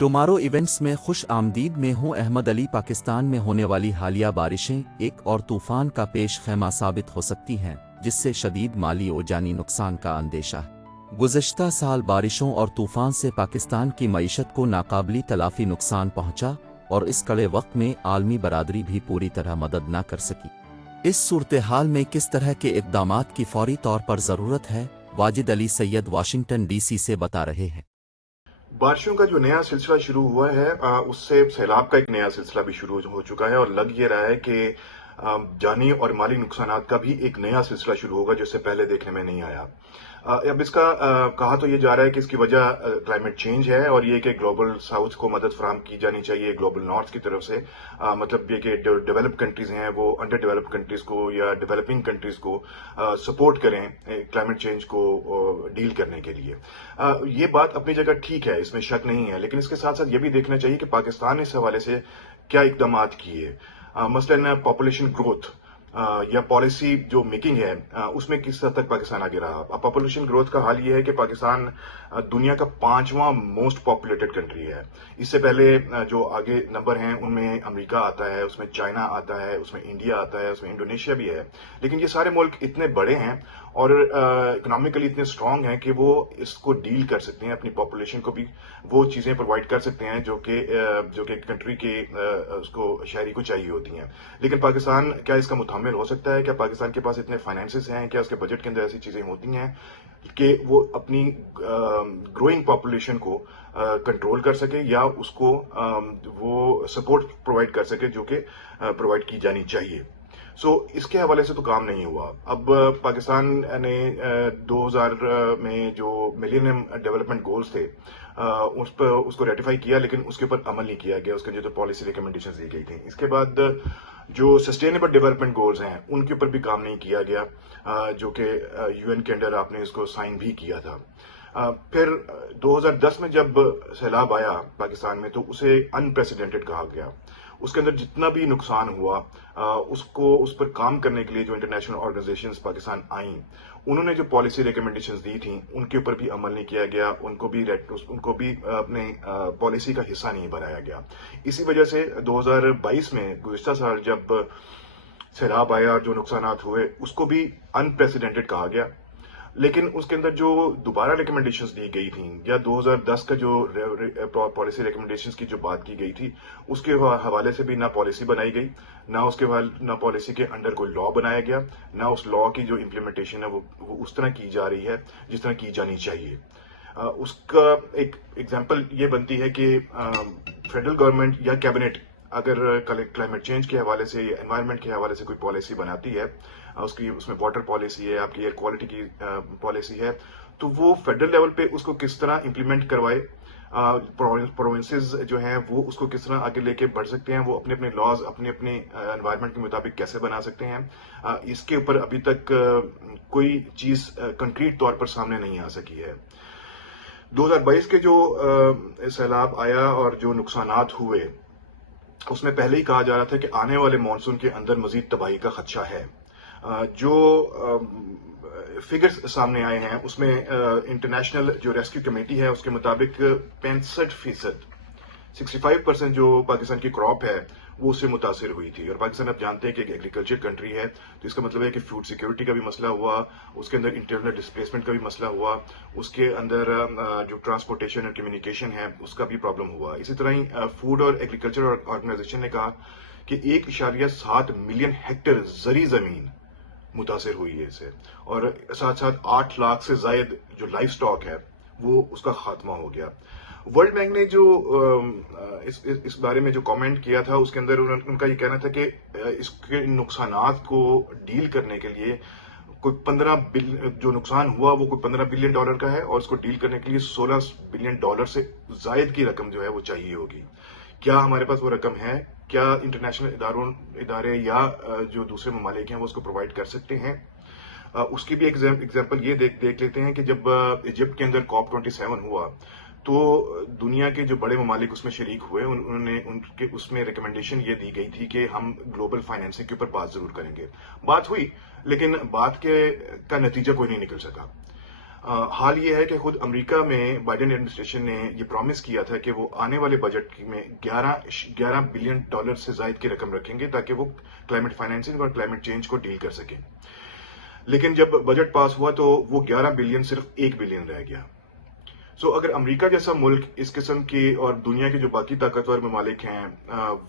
Tomorrow events میں خوش آمدید میں ہوں احمد علی پاکستان میں ہونے والی حالیہ بارشیں ایک اور طوفان کا پیش خیمہ ثابت ہو سکتی ہیں جس سے شدید مالی و جانی نقصان کا اندیشہ ہے۔ گزشتہ سال بارشوں اور طوفان سے پاکستان کی معیشت کو ناقابل تلافی نقصان پہنچا اور اس کڑے وقت میں عالمی برادری بھی پوری طرح مدد نہ کر سکی۔ اس صورتحال میں کس طرح کے اقدامات کی فوری طور پر ضرورت ہے، واجد علی سید واشنگٹن ڈی سی سے بتا رہے ہیں۔ بارشوں کا جو نیا سلسلہ شروع ہوا ہے اس سے سیلاب کا ایک نیا سلسلہ بھی شروع ہو چکا ہے اور لگ یہ رہا ہے کہ جانی اور مالی نقصانات کا بھی ایک نیا سلسلہ شروع ہوگا جو اس سے پہلے دیکھنے میں نہیں آیا۔ اب اس کا کہا تو یہ جا رہا ہے کہ اس کی وجہ کلائمیٹ چینج ہے اور یہ کہ گلوبل ساؤتھ کو مدد فراہم کی جانی چاہیے گلوبل نارتھ کی طرف سے، مطلب یہ کہ ڈیولپ کنٹریز ہیں وہ انڈر ڈیولپ کنٹریز کو یا ڈیولپنگ کنٹریز کو سپورٹ کریں کلائمیٹ چینج کو ڈیل کرنے کے لیے۔ یہ بات اپنی جگہ ٹھیک ہے، اس میں شک نہیں ہے، لیکن اس کے ساتھ ساتھ یہ بھی دیکھنا چاہیے کہ پاکستان نے اس حوالے سے کیا اقدامات کیے۔ مثلاً پاپولیشن گروتھ یا پالیسی جو میکنگ ہے اس میں کس حد تک پاکستان آگے رہا۔ پاپولیشن گروتھ کا حال یہ ہے کہ پاکستان دنیا کا 5واں موسٹ پاپولیٹڈ کنٹری ہے۔ اس سے پہلے جو آگے نمبر ہیں ان میں امریکہ آتا ہے، اس میں چائنا آتا ہے، اس میں انڈیا آتا ہے، اس میں انڈونیشیا بھی ہے، لیکن یہ سارے ملک اتنے بڑے ہیں اور اکنامکلی اتنے اسٹرانگ ہیں کہ وہ اس کو ڈیل کر سکتے ہیں، اپنی پاپولیشن کو بھی وہ چیزیں پرووائڈ کر سکتے ہیں جو کہ کنٹری کے اس کو شہری کو چاہیے ہوتی ہیں۔ لیکن پاکستان کیا اس کا متحمل ہو سکتا ہے؟ کیا پاکستان کے پاس اتنے فائنینسز ہیں؟ کیا اس کے بجٹ کے اندر ایسی چیزیں ہوتی ہیں کہ وہ اپنی گروئنگ پاپولیشن کو کنٹرول کر سکے یا اس کو وہ سپورٹ پرووائڈ کر سکے جو کہ پرووائڈ کی جانی چاہیے؟ اس کے حوالے سے تو کام نہیں ہوا۔ اب پاکستان نے 2000 میں جو ملینیم ڈیولپمنٹ گولز تھے اس کو ریٹیفائی کیا، لیکن اس کے اوپر عمل نہیں کیا گیا، اس کے جو پالیسی ریکمنڈیشنز دی گئی تھیں۔ اس کے بعد جو سسٹینیبل ڈیولپمنٹ گولز ہیں ان کے اوپر بھی کام نہیں کیا گیا، جو کہ یو این کے انڈر آپ نے اس کو سائن بھی کیا تھا۔ پھر 2010 میں جب سیلاب آیا پاکستان میں تو اسے انپریسیڈنٹڈ کہا گیا۔ اس کے اندر جتنا بھی نقصان ہوا اس پر کام کرنے کے لیے جو انٹرنیشنل آرگنائزیشنز پاکستان آئیں، انہوں نے جو پالیسی ریکمنڈیشنز دی تھیں ان کے اوپر بھی عمل نہیں کیا گیا، ان کو بھی اپنے پالیسی کا حصہ نہیں بنایا گیا۔ اسی وجہ سے 2022 میں گزشتہ سال جب سیلاب آیا اور جو نقصانات ہوئے اس کو بھی انپریسیڈنٹڈ کہا گیا، لیکن اس کے اندر جو دوبارہ ریکمنڈیشنز دی گئی تھیں یا 2010 کا جو پالیسی ریکمنڈیشنز کی جو بات کی گئی تھی اس کے حوالے سے بھی نہ پالیسی بنائی گئی، نہ پالیسی کے انڈر کوئی لا بنایا گیا، نہ اس لا کی جو امپلیمنٹیشن ہے وہ اس طرح کی جا رہی ہے جس طرح کی جانی چاہیے۔ اس کا ایک ایگزامپل یہ بنتی ہے کہ فیڈرل گورنمنٹ یا کیبنٹ اگر کلائمیٹ چینج کے حوالے سے یا انوائرمنٹ کے حوالے سے کوئی پالیسی بناتی ہے، اس میں واٹر پالیسی ہے، آپ کی ایئر کوالٹی کی پالیسی ہے، تو وہ فیڈرل لیول پہ اس کو کس طرح امپلیمنٹ کروائے، پروونسز جو ہیں وہ اس کو کس طرح آگے لے کے بڑھ سکتے ہیں، وہ اپنے اپنے لاز اپنے انوائرمنٹ کے مطابق کیسے بنا سکتے ہیں، اس کے اوپر ابھی تک کوئی چیز کنکریٹ طور پر سامنے نہیں آ سکی ہے۔ 2022 کے جو سیلاب آیا اور جو نقصانات ہوئے اس میں پہلے ہی کہا جا رہا تھا کہ آنے والے مانسون کے اندر مزید تباہی کا خدشہ ہے۔ جو فگرز سامنے آئے ہیں اس میں انٹرنیشنل جو ریسکیو کمیٹی ہے اس کے مطابق 65% 65% جو پاکستان کی کراپ ہے وہ اس سے متاثر ہوئی تھی، اور پاکستان آپ جانتے ہیں کہ ایک ایگریکلچر کنٹری ہے تو اس کا مطلب ہے کہ فوڈ سیکیورٹی کا بھی مسئلہ ہوا، اس کے اندر انٹرنل ڈسپلیسمنٹ کا بھی مسئلہ ہوا، اس کے اندر جو ٹرانسپورٹیشن اور کمیونیکیشن ہے اس کا بھی پرابلم ہوا۔ اسی طرح ہی فوڈ اور ایگریکلچر آرگنائزیشن نے کہا کہ 1.7 ملین ہیکٹر زرعی زمین متاثر ہوئی ہے اس سے، اور ساتھ ساتھ 8 لاکھ سے زائد جو لائف سٹاک ہے وہ اس کا خاتمہ ہو گیا۔ ورلڈ بینک نے جو اس بارے میں جو کامنٹ کیا تھا اس کے اندر ان کا یہ کہنا تھا کہ اس کے نقصانات کو ڈیل کرنے کے لیے کوئی 15 بلین جو نقصان ہوا وہ کوئی $15 بلین کا ہے، اور اس کو ڈیل کرنے کے لیے $16 بلین سے زائد کی رقم جو ہے وہ چاہیے ہوگی۔ کیا ہمارے پاس وہ رقم ہے؟ کیا انٹرنیشنل ادارے یا جو دوسرے ممالک ہیں وہ اس کو پرووائڈ کر سکتے ہیں؟ اس کی بھی ایگزامپل یہ دیکھ لیتے ہیں کہ جب ایجپٹ کے اندر COP27 ہوا تو دنیا کے جو بڑے ممالک اس میں شریک ہوئے اس میں ریکمنڈیشن یہ دی گئی تھی کہ ہم گلوبل فائنینسنگ کے اوپر بات ضرور کریں گے۔ بات ہوئی لیکن بات کا نتیجہ کوئی نہیں نکل سکا۔ حال یہ ہے کہ خود امریکہ میں بائیڈن ایڈمنسٹریشن نے یہ پرومس کیا تھا کہ وہ آنے والے بجٹ میں 11 بلین ڈالر سے زائد کی رقم رکھیں گے تاکہ وہ کلائمیٹ فائنینسنگ اور کلائمیٹ چینج کو ڈیل کر سکیں. لیکن جب بجٹ پاس ہوا تو وہ 11 بلین صرف 1 بلین رہ گیا. سو اگر امریکہ جیسا ملک اس قسم کی اور دنیا کے جو باقی طاقتور ممالک ہیں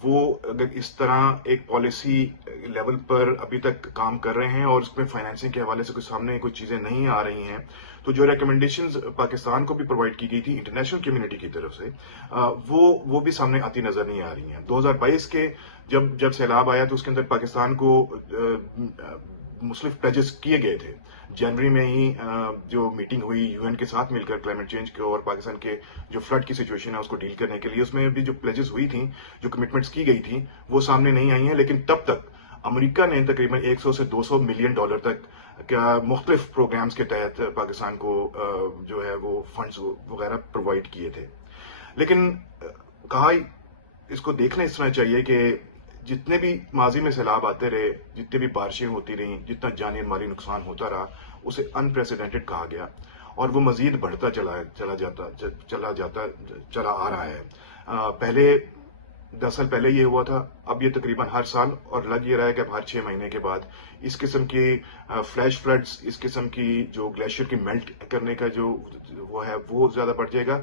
وہ اگر اس طرح ایک پالیسی لیول پر ابھی تک کام کر رہے ہیں اور اس میں فائنینسنگ کے حوالے سے کوئی سامنے کوئی چیزیں نہیں آ رہی ہیں تو جو ریکمنڈیشنز پاکستان کو بھی پرووائڈ کی گئی تھی انٹرنیشنل کمیونٹی کی طرف سے وہ بھی سامنے آتی نظر نہیں آ رہی ہیں. 2022 کے جب سیلاب آیا تو اس کے اندر پاکستان کو مختلف پلیجز کیے گئے تھے. جنوری میں ہی جو میٹنگ ہوئی یو این کے ساتھ مل کر کلائمیٹ چینج کو اور پاکستان کے جو فلڈ کی سچویشن ہے اس کو ڈیل کرنے کے لیے اس میں بھی جو پلیجز ہوئی تھیں جو کمٹمنٹس کی گئی تھیں وہ سامنے نہیں آئی ہیں. لیکن تب تک امریکہ نے تقریباً 100 سے 200 ملین ڈالر تک مختلف پروگرامز کے تحت پاکستان کو جو ہے وہ فنڈز وغیرہ پرووائڈ کیے تھے. لیکن کہا اس کو دیکھنا اس طرح چاہیے کہ جتنے بھی ماضی میں سیلاب آتے رہے جتنے بھی بارشیں ہوتی رہیں جتنا جانی اور مالی نقصان ہوتا رہا اسے انپریسیڈنٹڈ کہا گیا اور وہ مزید بڑھتا چلا آ رہا ہے. پہلے 10 سال پہلے یہ ہوا تھا اب یہ تقریباً ہر سال اور لگ یہ رہا ہے کہ اب ہر 6 مہینے کے بعد اس قسم کی فلیش فلڈز اس قسم کی جو گلیشیئر کی میلٹ کرنے کا جو وہ ہے وہ زیادہ بڑھ جائے گا